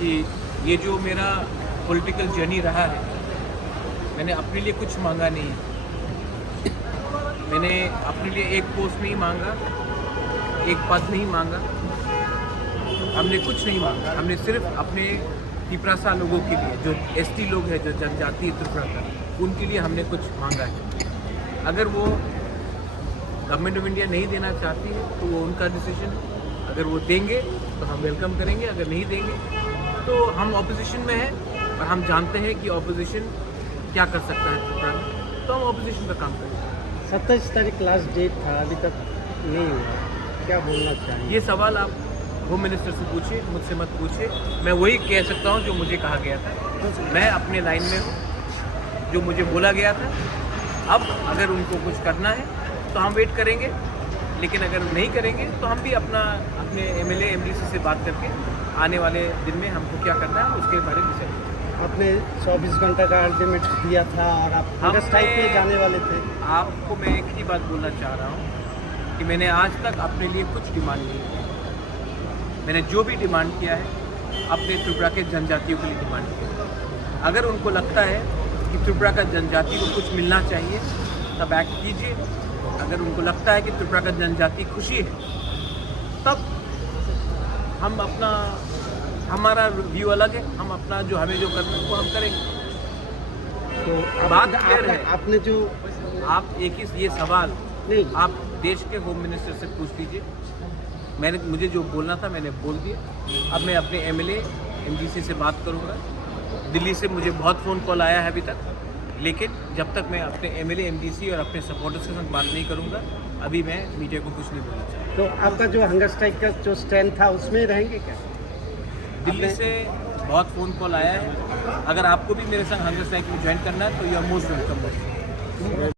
कि ये जो मेरा पॉलिटिकल जर्नी रहा है, मैंने अपने लिए कुछ मांगा नहीं है। मैंने अपने लिए एक पोस्ट नहीं मांगा, एक पद नहीं मांगा, हमने कुछ नहीं मांगा। हमने सिर्फ अपने तिपरासा लोगों के लिए, जो एसटी लोग हैं, जो जनजातीय त्रिपुरा का, उनके लिए हमने कुछ मांगा है। अगर वो गवर्नमेंट ऑफ इंडिया नहीं देना चाहती है तो वो उनका डिसीजन है। अगर वो देंगे तो हम वेलकम करेंगे, अगर नहीं देंगे तो हम ऑपोजिशन में हैं और हम जानते हैं कि ऑपोजिशन क्या कर सकता है त्रिपुरा में, तो हम ऑपोजिशन का काम करेंगे। 27 तारीख लास्ट डेट था, अभी तक नहीं हुआ, क्या बोलना चाहिए? ये सवाल आप होम मिनिस्टर से पूछिए, मुझसे मत पूछिए। मैं वही कह सकता हूँ जो मुझे कहा गया था। मैं अपने लाइन में हूँ, जो मुझे बोला गया था। अब अगर उनको कुछ करना है तो हम वेट करेंगे, लेकिन अगर नहीं करेंगे तो हम भी अपने एमएलए एमडीसी से बात करके आने वाले दिन में हमको क्या करना है उसके बारे में डिसाइड। आपने 24 घंटे का अल्टीमेट दिया था और आप स्ट्राइक पे जाने वाले थे। आपको मैं एक ही बात बोलना चाह रहा हूँ कि मैंने आज तक अपने लिए कुछ डिमांड नहीं की। मैंने जो भी डिमांड किया है अपने त्रिपुरा के जनजातियों के लिए डिमांड किया। अगर उनको लगता है कि त्रिपुरा का जनजाति को कुछ मिलना चाहिए तब एक्ट कीजिए। अगर उनको लगता है कि त्रिपुरा का जनजाति खुशी है तब हम हमारा व्यू अलग है। हम अपना जो हमें जो करना है वो हम करेंगे। तो बात क्लियर है। आपने जो आप एक ही ये सवाल नहीं, आप देश के होम मिनिस्टर से पूछ लीजिए। मुझे जो बोलना था मैंने बोल दिया। अब मैं अपने एमएलए एमडीसी से बात करूंगा। दिल्ली से मुझे बहुत फ़ोन कॉल आया है अभी तक, लेकिन जब तक मैं अपने एमएलए एमडीसी और अपने सपोर्टर्स के साथ बात नहीं करूंगा, अभी मैं मीडिया को कुछ नहीं बोलना चाहता। तो आपका जो हंगर स्ट्राइक का जो स्टैंड था उसमें रहेंगे क्या? दिल्ली से बहुत फ़ोन कॉल आया है। अगर आपको भी मेरे संग हंगर स्ट्राइक में ज्वाइन करना है तो यू आर मोस्ट वेलकम।